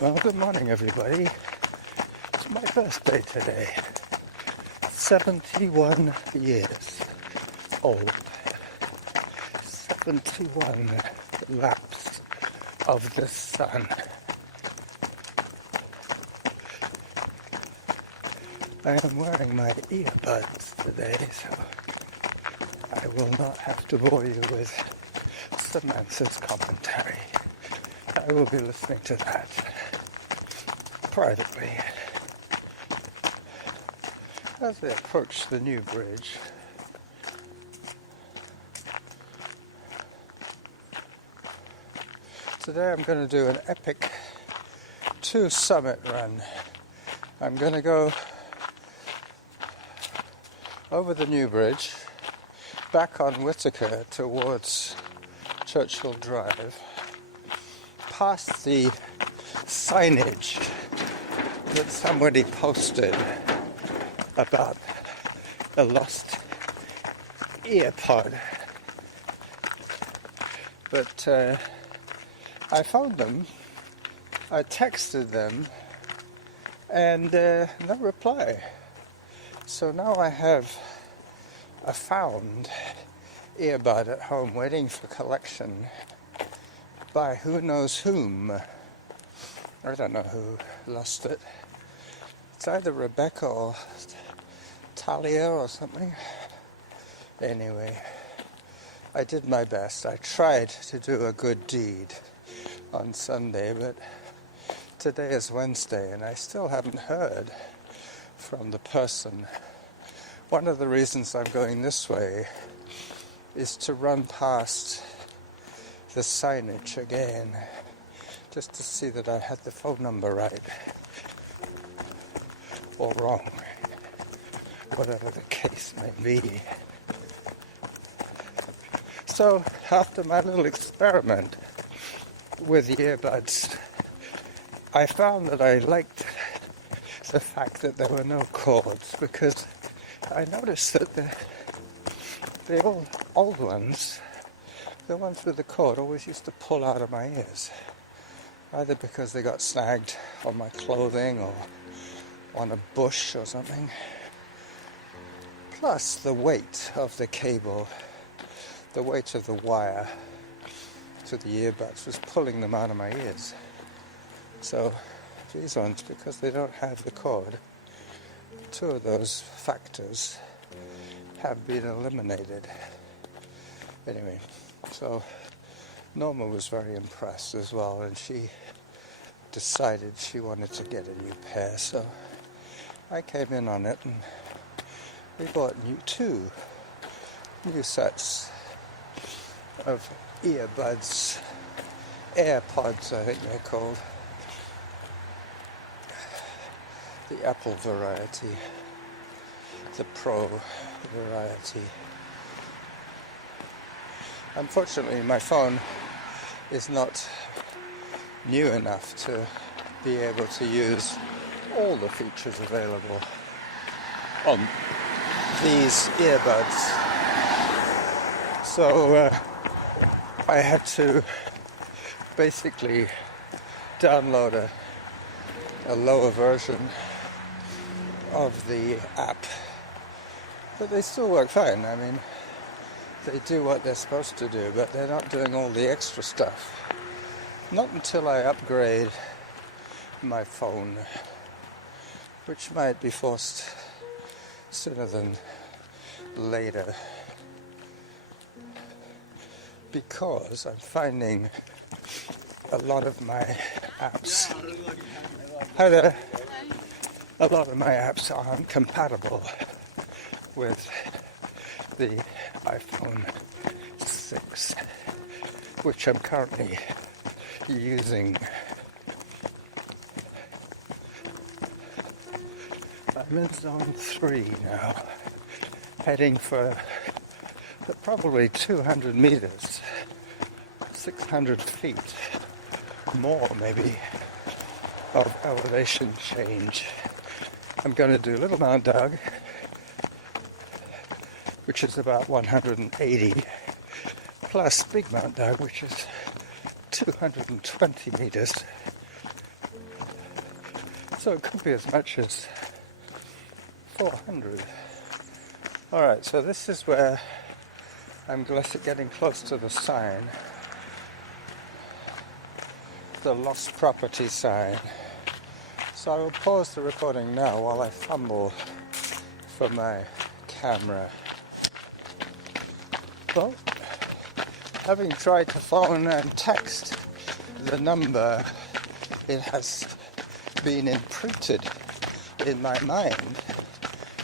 Well, good morning, everybody. It's my birthday today. 71 years old. 71 laps of the sun. I am wearing my earbuds today, so I will not have to bore you with Samantha's commentary. I will be listening to that privately. As they approach the new bridge, today I'm going to do an epic 2 summit run. I'm going to go over the new bridge, back on Whitaker towards Churchill Drive, past the signage that somebody posted about a lost earpod. But I found them, I texted them, and no reply. So now I have a found earbud at home waiting for collection by who knows whom. I don't know who lost it. It's either Rebecca or Talia or something. Anyway, I did my best. I tried to do a good deed on Sunday, but today is Wednesday and I still haven't heard from the person. One of the reasons I'm going this way is to run past the signage again, just to see that I had the phone number right or wrong, whatever the case may be. So after my little experiment with the earbuds, I found that I liked the fact that there were no cords, because I noticed that the old ones, the ones with the cord, always used to pull out of my ears, either because they got snagged on my clothing or on a bush or something. Plus the weight of the cable, the weight of the wire to the earbuds was pulling them out of my ears. So these ones, because they don't have the cord, 2 of those factors have been eliminated. Anyway, so Norma was very impressed as well, and she decided she wanted to get a new pair, so I came in on it and we bought 2 new sets of earbuds, AirPods I think they're called, the Apple variety, the Pro variety. Unfortunately, my phone is not new enough to be able to use all the features available on these earbuds. So I had to basically download a lower version of the app. But they still work fine. I mean, they do what they're supposed to do, but they're not doing all the extra stuff. Not until I upgrade my phone, which might be forced sooner than later, because I'm finding a lot of my apps. Hi there. A lot of my apps aren't compatible with the iPhone 6, which I'm currently using. I'm in zone 3 now, heading for probably 200 meters, 600 feet, more maybe, of elevation change. I'm going to do Little Mount Doug, which is about 180, plus Big Mount Doug, which is 220 meters. So it could be as much as 400. Alright, so this is where I'm getting close to the sign. The lost property sign. So I will pause the recording now while I fumble for my camera. Well, having tried to phone and text the number, it has been imprinted in my mind.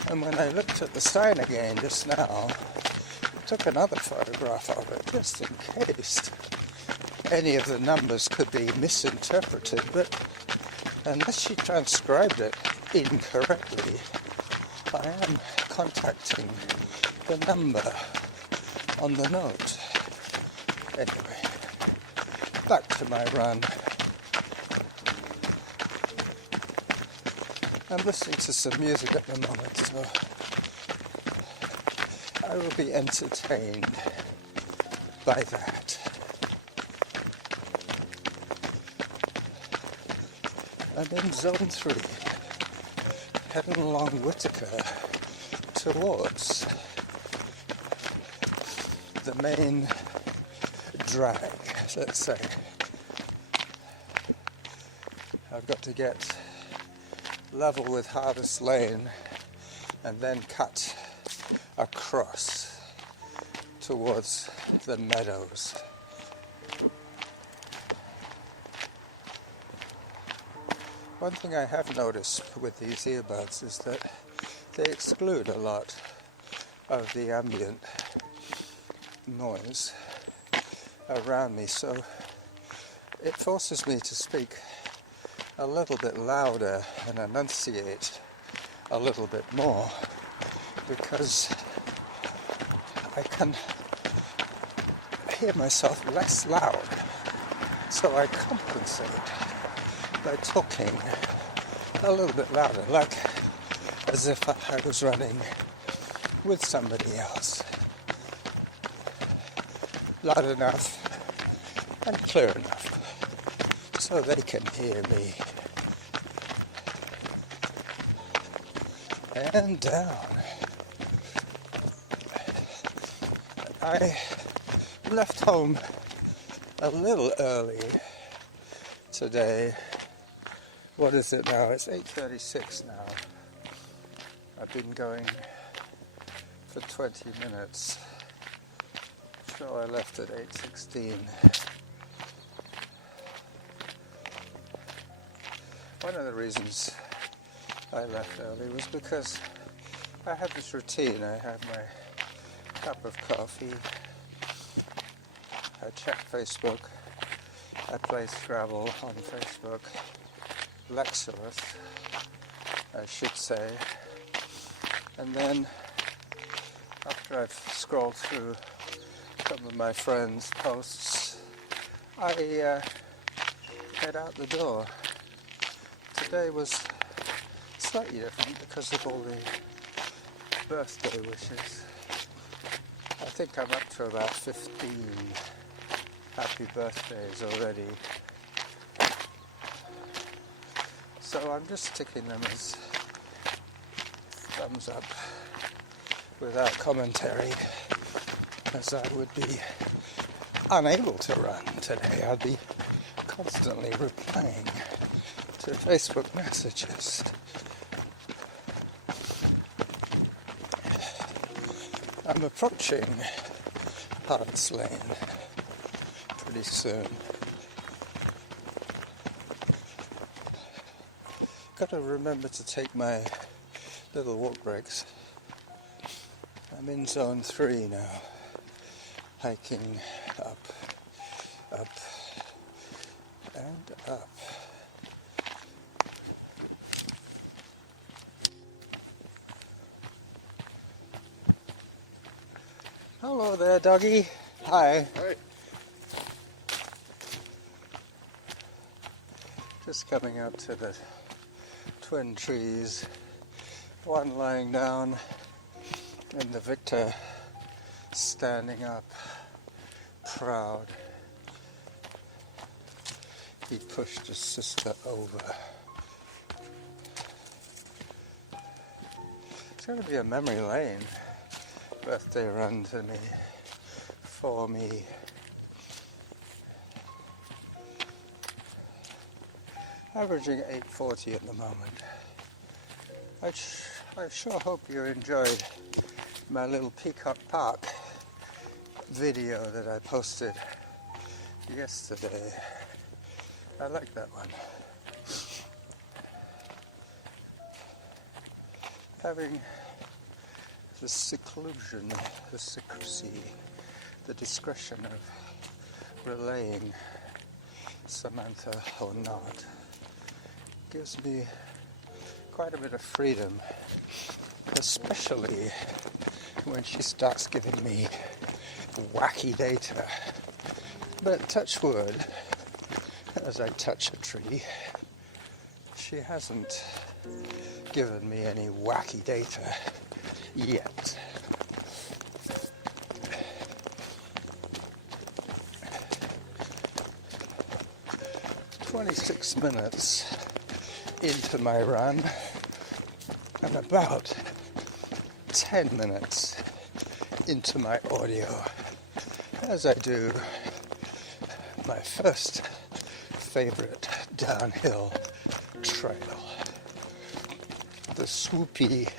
And when I looked at the sign again just now, I took another photograph of it just in case any of the numbers could be misinterpreted, but unless she transcribed it incorrectly, I am contacting the number on the note. Anyway, back to my run. I'm listening to some music at the moment, so I will be entertained by that. I'm in Zone 3, heading along Whitaker towards the main drag, let's say. I've got to get level with Harvest Lane and then cut across towards the meadows. One thing I have noticed with these earbuds is that they exclude a lot of the ambient noise around me, so it forces me to speak a little bit louder and enunciate a little bit more, because I can hear myself less loud, so I compensate by talking a little bit louder, like as if I was running with somebody else. Loud enough and clear enough so they can hear me. And down. I left home a little early today. What is it now? It's 8:36 now. I've been going for 20 minutes. So I left at 8:16. One of the reasons I left early was because I have this routine. I have my cup of coffee, I check Facebook, I play Scrabble on Facebook, Lexilus, I should say, and then after I've scrolled through some of my friends' posts, I head out the door. Today was slightly different because of all the birthday wishes. I think I'm up to about 15 happy birthdays already. So I'm just sticking them as thumbs up without commentary, as I would be unable to run today. I'd be constantly replying to Facebook messages. I'm approaching Harvest Lane pretty soon. Got to remember to take my little walk breaks. I'm in Zone 3 now, hiking up, and up. Hello there, doggy. Hi. Hi. Just coming up to the twin trees, one lying down and the victor standing up, proud. He pushed his sister over It's going to be a memory lane birthday run to me, for me. Averaging 8:40 at the moment. I sure hope you enjoyed my little Peacock Park video that I posted yesterday. I like that one. Having the seclusion, the secrecy, the discretion of relaying Samantha or not gives me quite a bit of freedom, especially when she starts giving me wacky data. But touch wood, as I touch a tree, she hasn't given me any wacky data yet. "26 minutes into my run and about 10 minutes into my audio as I do my first favorite downhill trail, the Swoopy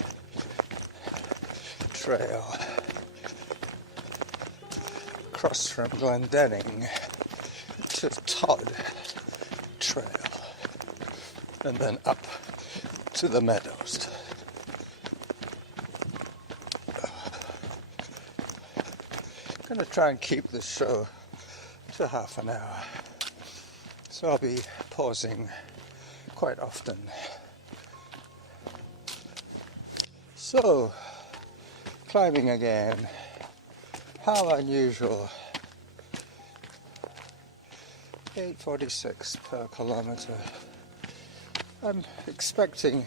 Trail across from Glendenning to Todd Trail and then up to the meadows. I'm going to try and keep this show to half an hour, so I'll be pausing quite often. So, climbing again. How unusual. 8:46 per kilometer. I'm expecting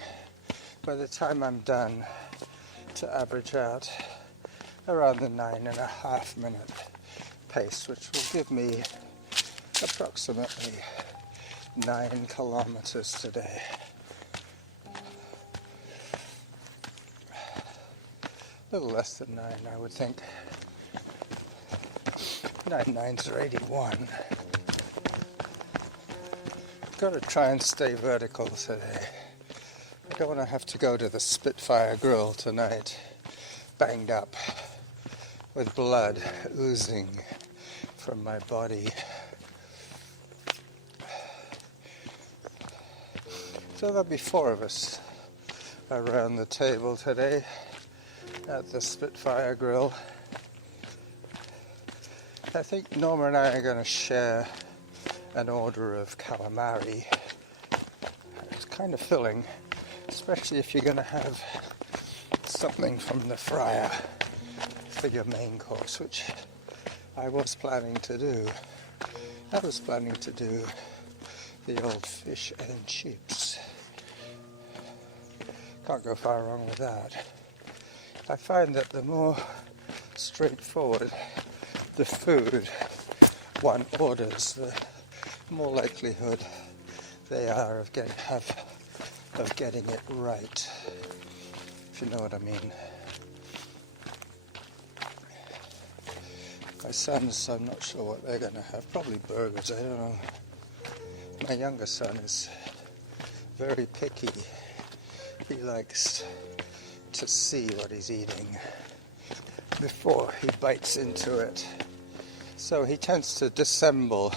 by the time I'm done to average out around the 9.5 minute pace, which will give me approximately 9 kilometers today. A little less than 9, I would think. 9 nines are 81. Got to try and stay vertical today. I don't want to have to go to the Spitfire Grill tonight, banged up, with blood oozing from my body. So there'll be 4 of us around the table today at the Spitfire Grill. I think Norma and I are going to share an order of calamari. It's kind of filling, especially if you're going to have something from the fryer for your main course, which I was planning to do. I was planning to do the old fish and chips. Can't go far wrong with that. I find that the more straightforward the food one orders, the more likelihood they are of getting it right, if you know what I mean. My sons, I'm not sure what they're going to have. Probably burgers, I don't know. My younger son is very picky. He likes to see what he's eating before he bites into it. So he tends to disassemble,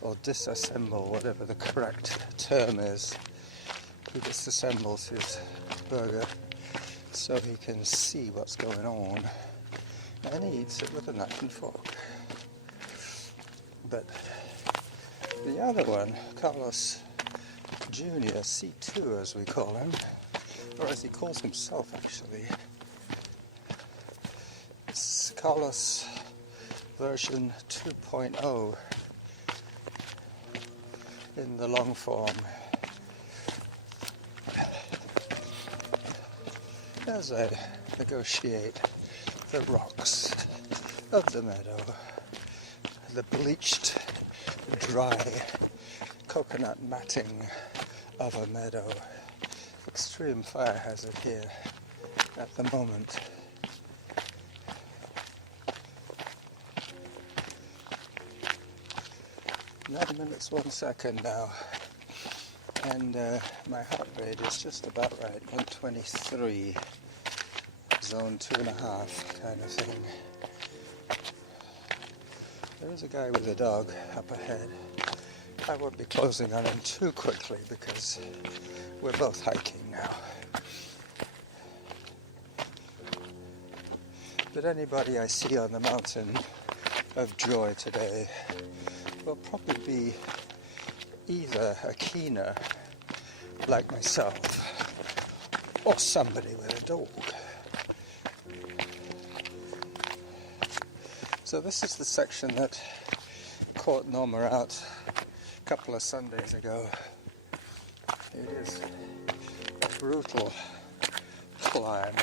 whatever the correct term is. He disassembles his burger so he can see what's going on, and he eats it with a knife and fork. But the other one, Carlos Jr., C2 as we call him, or as he calls himself actually, it's Carlos version 2.0 in the long form. As I negotiate the rocks of the meadow, the bleached, dry coconut matting of a meadow. Extreme fire hazard here. at the moment. Nine minutes, 1 second now, and my heart rate is just about right, 123, zone 2.5 kind of thing. There is a guy with a dog up ahead. I won't be closing on him too quickly because we're both hiking now. But anybody I see on the mountain of joy today will probably be either a keener like myself or somebody with a dog. So this is the section that caught Norma out a couple of Sundays ago. It is a brutal climb.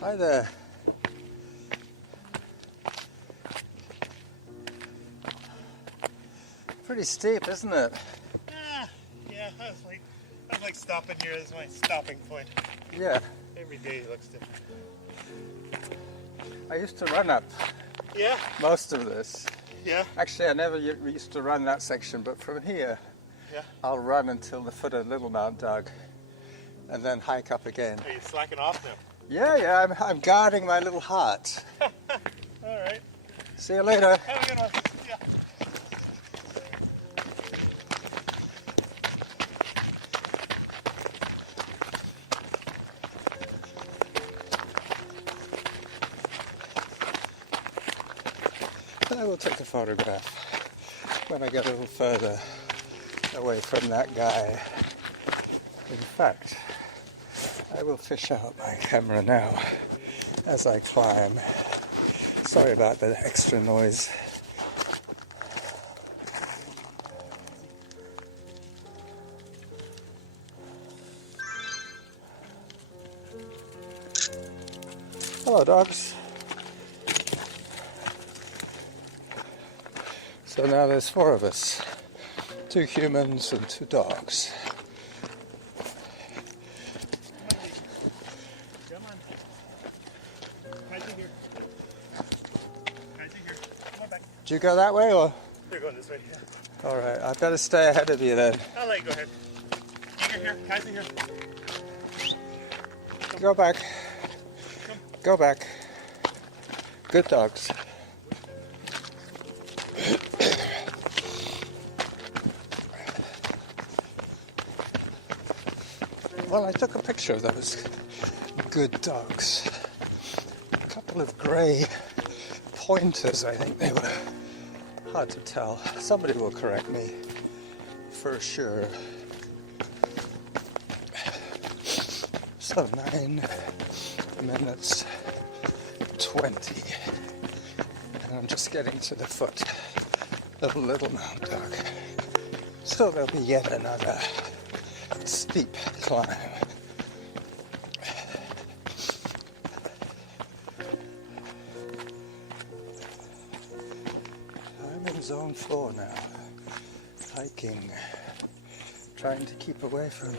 Hi there. Pretty steep, isn't it? Yeah, I was like stopping here. This is my stopping point. Yeah. Every day looks different. I used to run up Yeah? most of this. Yeah? Actually, I never used to run that section, but from here, Yeah. I'll run until the foot of Little Mount Doug, and then hike up again. Are you slacking off now? Yeah, I'm guarding my little heart. All right. See you later. Have a good one. Yeah. I will take a photograph when I get a little further away from that guy. In fact, I will fish out my camera now as I climb. Sorry about the extra noise. Hello, dogs. So now there's 4 of us. 2 humans and 2 dogs. Come on. Guys in here. Guys in here. Come on back. Do you go that way or? You're going this way. Yeah. Alright, I better stay ahead of you then. I'll let you go ahead. You're here. Guys in here. Go back. Go back. Good dogs. Well, I took a picture of those good dogs. A couple of grey pointers, I think they were. Hard to tell. Somebody will correct me for sure. So 9 minutes 20. And I'm just getting to the foot of Little Mount Doug. So there'll be yet another steep climb. I'm in zone 4 now, hiking, trying to keep away from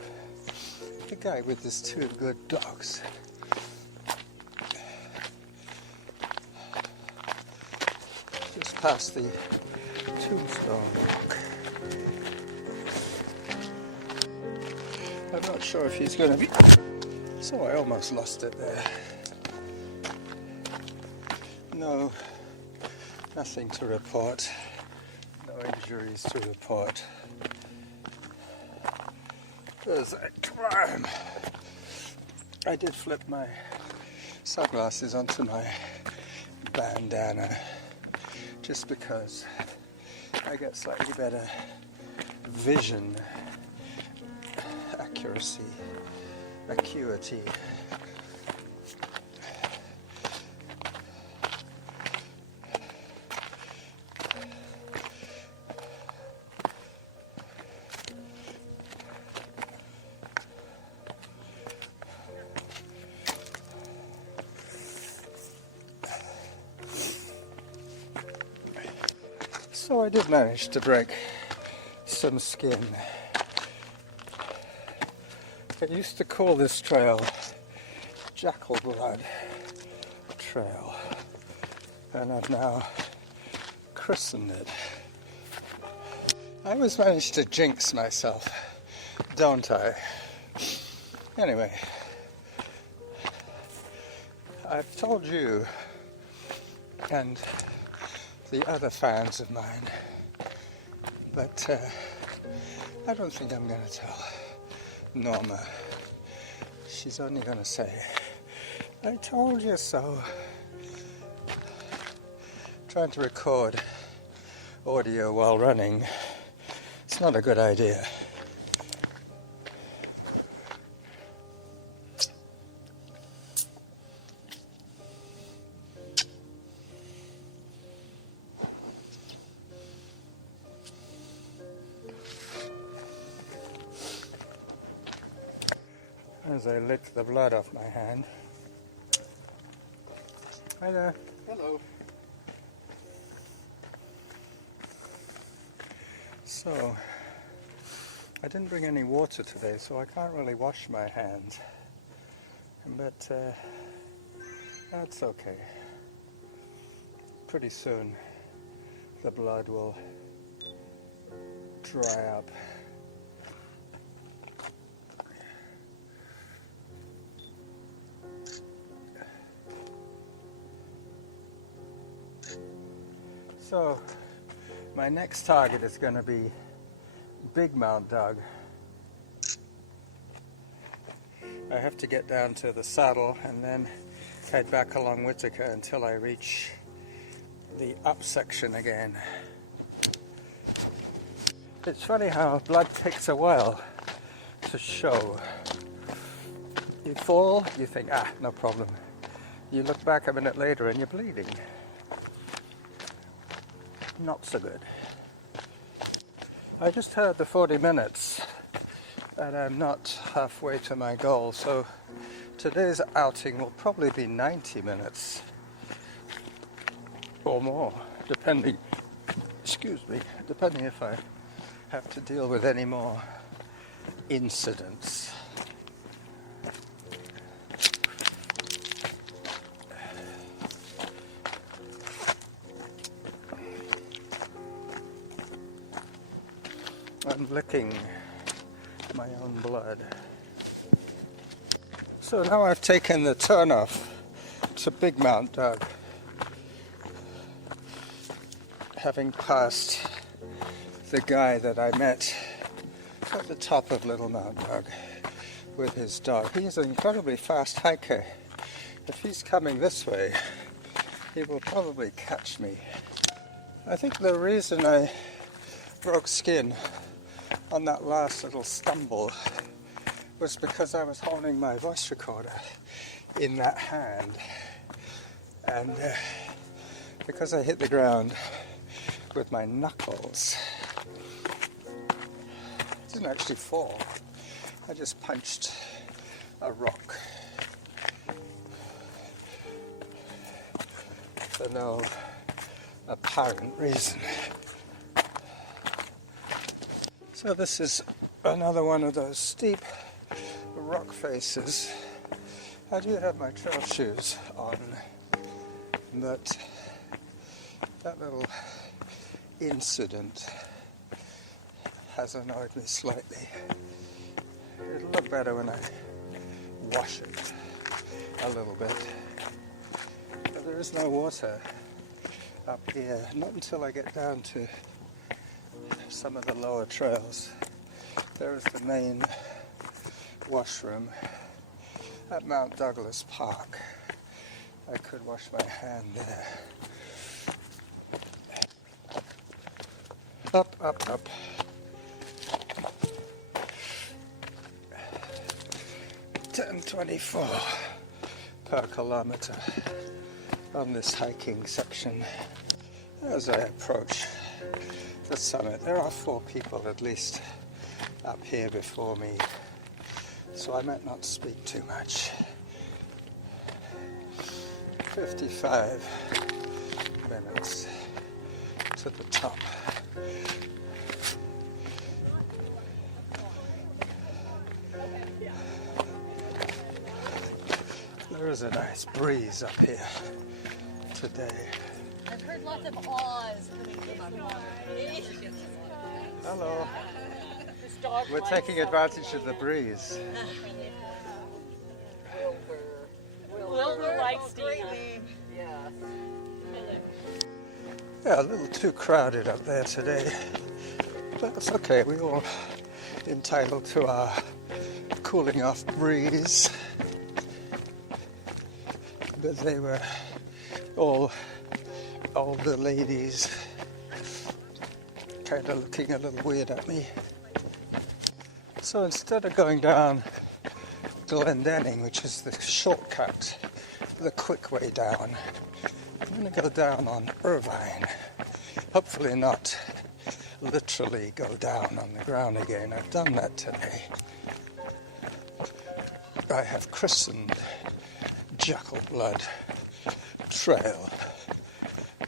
the guy with his 2 good dogs. Just past the tombstone rock. I'm not sure if he's going to be... So I almost lost it there. No, nothing to report. No injuries to report. There's a climb. I did flip my sunglasses onto my bandana just because I get slightly better vision, accuracy, acuity. So I did manage to break some skin. I used to call this trail Jackal Blood Trail, and I've now christened it. I always manage to jinx myself, don't I? Anyway, I've told you and the other fans of mine, but I don't think I'm going to tell Norma. She's only going to say, I told you so. Trying to record audio while running, it's not a good idea. As I lick the blood off my hand. Hi there. Hello. So, I didn't bring any water today, so I can't really wash my hands. But that's okay. Pretty soon the blood will dry up. So, my next target is going to be Big Mount Doug. I have to get down to the saddle and then head back along Whitaker until I reach the up section again. It's funny how blood takes a while to show. You fall, you think, no problem. You look back a minute later and you're bleeding. Not so good. I just heard the 40 minutes and I'm not halfway to my goal, so today's outing will probably be 90 minutes or more, depending if I have to deal with any more incidents. I'm licking my own blood. So now I've taken the turn off to Big Mount Doug, having passed the guy that I met at the top of Little Mount Doug with his dog. He's an incredibly fast hiker. If he's coming this way, he will probably catch me. I think the reason I broke skin on that last little stumble was because I was holding my voice recorder in that hand, and because I hit the ground with my knuckles. I didn't actually fall, I just punched a rock for no apparent reason. So this is another one of those steep rock faces. I do have my trail shoes on, but that little incident has annoyed me slightly. It'll look better when I wash it a little bit. But there is no water up here, not until I get down to some of the lower trails. There is the main washroom at Mount Douglas Park. I could wash my hand there. Up, up, up. $10.24 per kilometer on this hiking section. As I approach the summit, there are 4 people at least up here before me, so I might not speak too much. 55 minutes to the top. There is a nice breeze up here today. I've heard lots of awes coming from Hello. this dog. We're taking advantage of the breeze. Wilbur likes Steve. Yeah, a little too crowded up there today. But it's okay, we all entitled to our cooling off breeze. But they were all the ladies kind of looking a little weird at me. So instead of going down Glendenning, which is the shortcut, the quick way down, I'm going to go down on Irvine. Hopefully not literally go down on the ground again. I've done that today. I have christened Jackal Blood Trail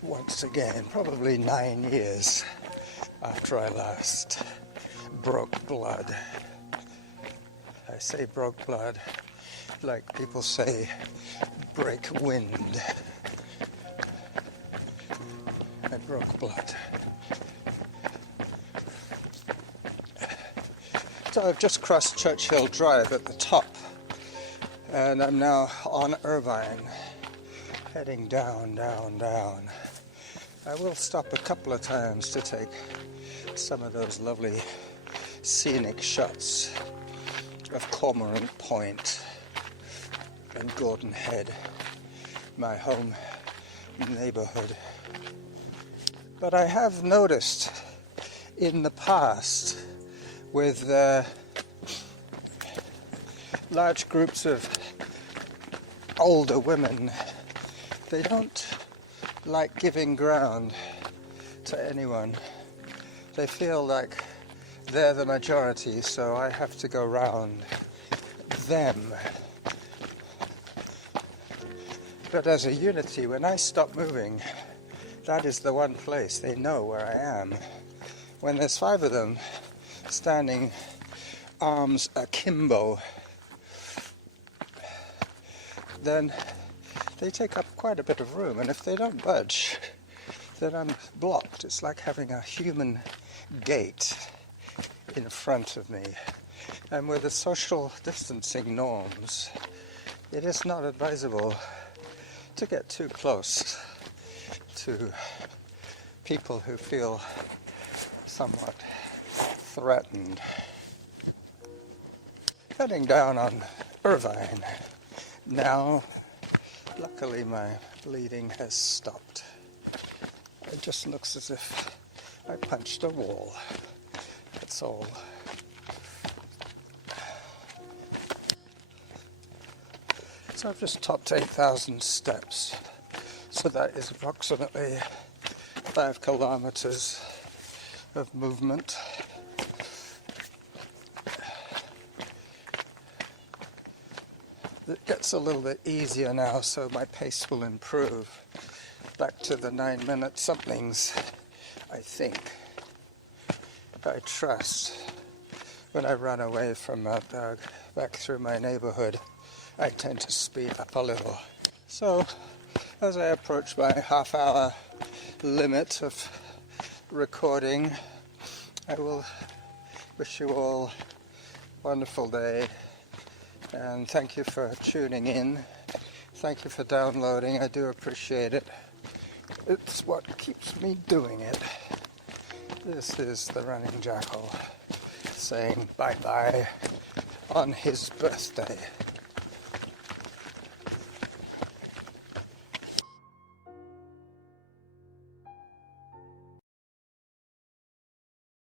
once again, probably 9 years after I last broke blood. I say broke blood like people say break wind. I broke blood. So I've just crossed Churchill Drive at the top, and I'm now on Irvine, heading down, down, down. I will stop a couple of times to take some of those lovely scenic shots of Cormorant Point and Gordon Head, my home neighborhood. But I have noticed in the past with large groups of older women, they don't like giving ground to anyone. They feel like they're the majority, so I have to go round them. But as a unity, when I stop moving, that is the one place they know where I am. When there's 5 of them standing arms akimbo, then they take up quite a bit of room, and if they don't budge, then I'm blocked. It's like having a human gate in front of me. And with the social distancing norms, it is not advisable to get too close to people who feel somewhat threatened. Heading down on Irvine now. Luckily my bleeding has stopped. It just looks as if I punched a wall. That's all. So I've just topped 8,000 steps. So that is approximately 5 kilometers of movement. It gets a little bit easier now, so my pace will improve back to the 9-minute somethings, I think. I trust. When I run away from Mount Dog back through my neighborhood, I tend to speed up a little. So as I approach my half-hour limit of recording, I will wish you all a wonderful day. And thank you for tuning in. Thank you for downloading. I do appreciate it. It's what keeps me doing it. This is the Running Jackal saying bye-bye on his birthday.